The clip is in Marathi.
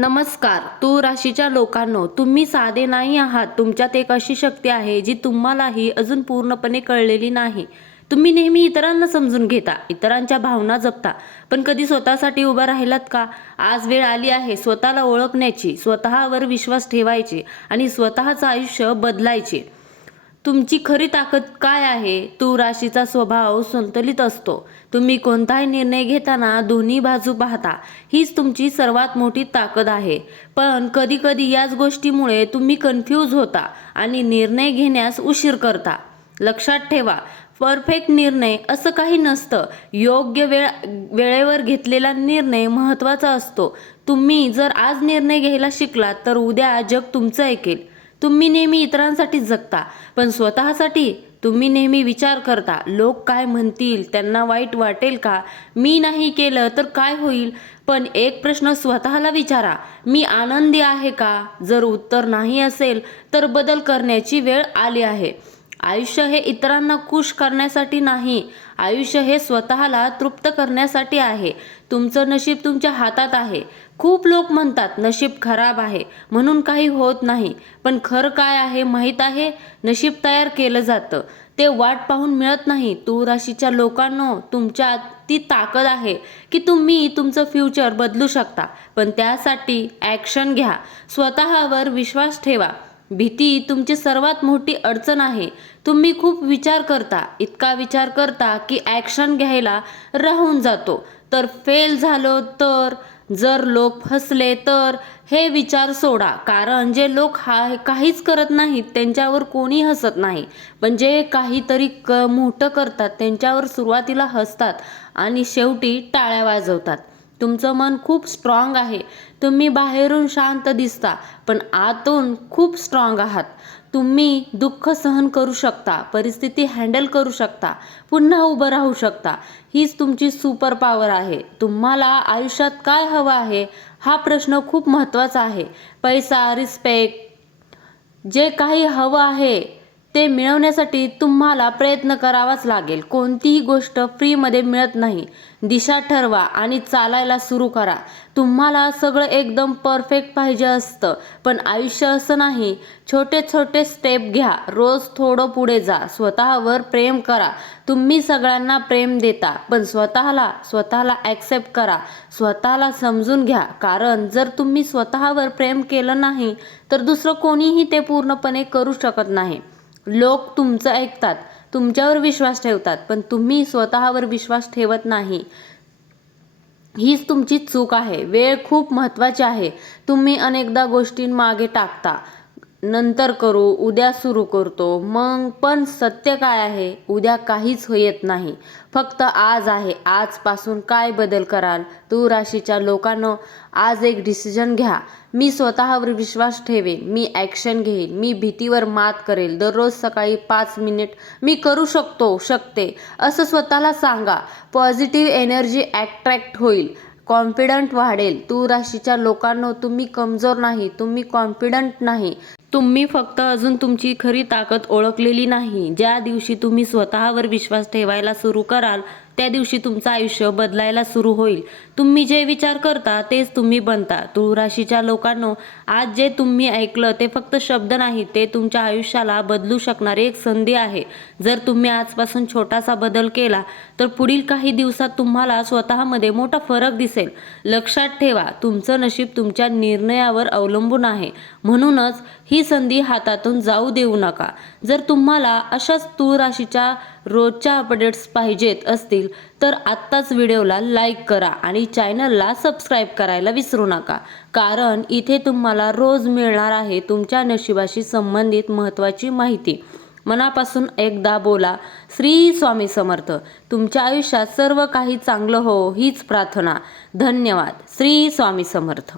नमस्कार तूळ राशीच्या लोकांनो, तुम्ही साधे नाही आहात. तुमच्यात एक अशी शक्ती आहे जी तुम्हालाही अजून पूर्णपणे कळलेली नाही. तुम्ही नेहमी इतरांना समजून घेता, इतरांच्या भावना जपता, पण कधी स्वतःसाठी उभा राहिलात का? आज वेळ आली आहे स्वतःला ओळखण्याची, स्वतःवर विश्वास ठेवायची आणि स्वतःचं आयुष्य बदलायचे. तुमची खरी ताकद काय आहे? तूळ राशीचा स्वभाव संतुलित असतो. तुम्ही कोणताही निर्णय घेताना दोन्ही बाजू पाहता, हीच तुमची सर्वात मोठी ताकद आहे. पण कधी कधी याच गोष्टीमुळे तुम्ही कन्फ्यूज होता आणि निर्णय घेण्यास उशीर करता. लक्षात ठेवा, परफेक्ट निर्णय असं काही नसतं. योग्य वेळेवर घेतलेला निर्णय महत्त्वाचा असतो. तुम्ही जर आज निर्णय घ्यायला शिकलात तर उद्या जग तुमचं ऐकेल. तुम्ही नेहमी इतरांसाठी जगता, पण स्वतःसाठी तुम्ही नेहमी विचार करता, लोक काय म्हणतील, त्यांना वाईट वाटेल का, मी नाही केलं तर काय होईल. पण एक प्रश्न स्वतःला विचारा, मी आनंदी आहे का? जर उत्तर नाही असेल तर बदल करण्याची वेळ आली आहे. आयुष्य हे इतरांना खुश करण्यासाठी नाही, आयुष्य हे स्वतःला तृप्त करण्यासाठी आहे. तुमचं नशीब तुमच्या हातात आहे. खूप लोक म्हणतात नशीब खराब आहे म्हणून काही होत नाही, पण खरं काय आहे माहीत आहे? नशीब तयार केलं जातं, ते वाट पाहून मिळत नाही. तूळ राशीच्या लोकांनो, तुमच्यात ती ताकद आहे की तुम्ही तुमचं फ्युचर बदलू शकता, पण त्यासाठी ॲक्शन घ्या. स्वतःवर विश्वास ठेवा. भीती तुमची सर्वात मोठी अडचण आहे. तुम्ही खूप विचार करता, इतका विचार करता की ॲक्शन घ्यायला राहून जातो. तर फेल झालो तर, जर लोक फसले तर, हे विचार सोडा. कारण जे लोक काहीच करत नाहीत त्यांच्यावर कोणी हसत नाही, पण जे काहीतरी मोठं करतात त्यांच्यावर सुरुवातीला हसतात आणि शेवटी टाळ्या वाजवतात. तुमचं मन खूप स्ट्रॉंग आहे. तुम्ही बाहेरून शांत दिसता, पण आतून खूप स्ट्रॉंग आहात. तुम्ही दुःख सहन करू शकता, परिस्थिती हँडल करू शकता, पुन्हा उभं राहू शकता. हीच तुमची सुपर पॉवर आहे. तुम्हाला आयुष्यात काय हवं आहे हा प्रश्न खूप महत्त्वाचा आहे. पैसा, रिस्पेक्ट, जे काही हवं आहे ते मिळवण्यासाठी तुम्हाला प्रयत्न करावाच लागेल. कोणतीही गोष्ट फ्रीमध्ये मिळत नाही. दिशा ठरवा आणि चालायला सुरू करा. तुम्हाला सगळं एकदम परफेक्ट पाहिजे असतं, पण आयुष्य असं नाही. छोटे छोटे स्टेप घ्या, रोज थोडं पुढे जा. स्वतःवर प्रेम करा. तुम्ही सगळ्यांना प्रेम देता, पण स्वतःला ॲक्सेप्ट करा. स्वतःला समजून घ्या, कारण जर तुम्ही स्वतःवर प्रेम केलं नाही तर दुसरं कोणीही ते पूर्णपणे करू शकत नाही. लोक तुमचं ऐकतात, तुमच्यावर विश्वास ठेवतात, पण तुम्ही स्वतःवर विश्वास ठेवत नाही. हीच तुमची चूक आहे. वेळ खूप महत्त्वाची आहे. तुम्ही अनेकदा गोष्टींमागे टाकता, नंतर करू, उद्या सुरू करतो, मग पण सत्य काय आहे? उद्या काहीच येत नाही, फक्त आज आहे. आजपासून काय बदल कराल? तूळ राशीच्या लोकांनो, आज एक डिसिजन घ्या. मी स्वतःवर विश्वास ठेवेन, मी ॲक्शन घेईन, मी भीतीवर मात करेल. दररोज सकाळी 5 मिनिट मी करू शकते असं स्वतःला सांगा. पॉझिटिव्ह एनर्जी ॲट्रॅक्ट होईल, कॉन्फिडंट वाढेल. तूळ राशीच्या लोकांनो, तुम्ही कमजोर नाही, तुम्ही कॉन्फिडंट नाही. तुम्ही फक्त अजून तुमची खरी ताकद ओळखलेली नाही. ज्या दिवशी तुम्ही स्वतःवर विश्वास ठेवायला सुरू कराल त्या दिवशी तुमचं आयुष्य बदलायला सुरू होईल. तुम्ही जे विचार करता तेच तुम्ही बनता. तूळ राशीच्या लोकांनो, आज जे तुम्ही ऐकलं ते फक्त शब्द नाही, ते तुमच्या आयुष्याला बदलू शकणारी एक संधी आहे. जर तुम्ही आजपासून छोटासा बदल केला तर पुढील काही दिवसात तुम्हाला स्वतःमध्ये मोठा फरक दिसेल. लक्षात ठेवा, तुमचं नशीब तुमच्या निर्णयावर अवलंबून आहे. म्हणूनच ही संधी हातातून जाऊ देऊ नका. जर तुम्हाला अशाच तूळ राशीच्या रोजच्या अपडेट्स पाहिजेत असतील तर आत्ताच व्हिडिओला लाईक करा आणि चॅनलला सबस्क्राईब करायला विसरू नका. कारण इथे तुम्हाला रोज मिळणार आहे तुमच्या नशिबाशी संबंधित महत्त्वाची माहिती. मनापासून एकदा बोला, श्री स्वामी समर्थ. तुमच्या आयुष्यात सर्व काही चांगलं हो हीच प्रार्थना. धन्यवाद. श्री स्वामी समर्थ.